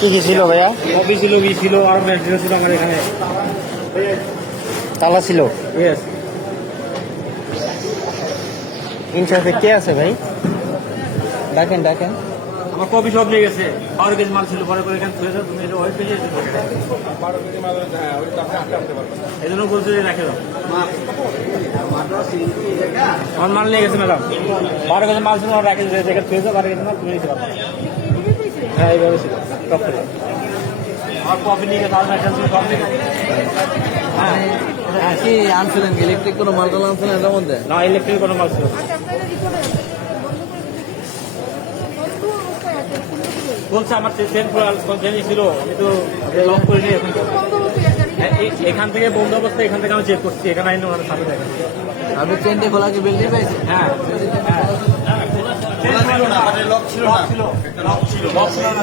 কি কি ছিল ভাইয়া? কপি ছিল, বি ছিল, আর ম্যাট্রিক্স ছিল আমার এখানে। তালা ছিল। ইয়েস। ইনসাফে কে আছে ভাই? ডাকেন ডাকেন। আমার কপি সব নিয়ে গেছে। 12 কেজি মাল ছিল, পরে করে এখানে থুয়ে দাও, তুমি এটা ওই পেজে এসে ঢোকে। 12 কেজি মাল ওই তো আপনি আটকে পারবেন। এই জন্য বলছি যে রেখে দাও। আমার মাল নিয়ে গেছে ম্যাডাম। 12 কেজি মাল ছিল, রেখে দিয়েছে, এখানে থুয়ে দাও, 12 কেজি মাল তুমি নিতে পারবে। হ্যাঁ, এইভাবে ছিল। টপ করে। আমার কপি নিয়ে গেছে, আর ম্যাট্রিক্স ছিল, সব নিয়ে গেছে। হ্যাঁ। কি আনছিলেন? ইলেকট্রিক কোনো মালটাল আনছিলেন এটার মধ্যে? না, ইলেকট্রিক কোনো মাল ছিল না। বলছে আমার চেন ছিল, আমি তো লক করিনি। এখান থেকে বন্ধ অবস্থা, এখান থেকে আমি চেক করছি, এখানে আইনি ওনার সামনে দেখেন। আপনি চেনটি খোলা কি বেল্টে পাইছেন? হ্যাঁ, লক ছিল না, লক ছিল না।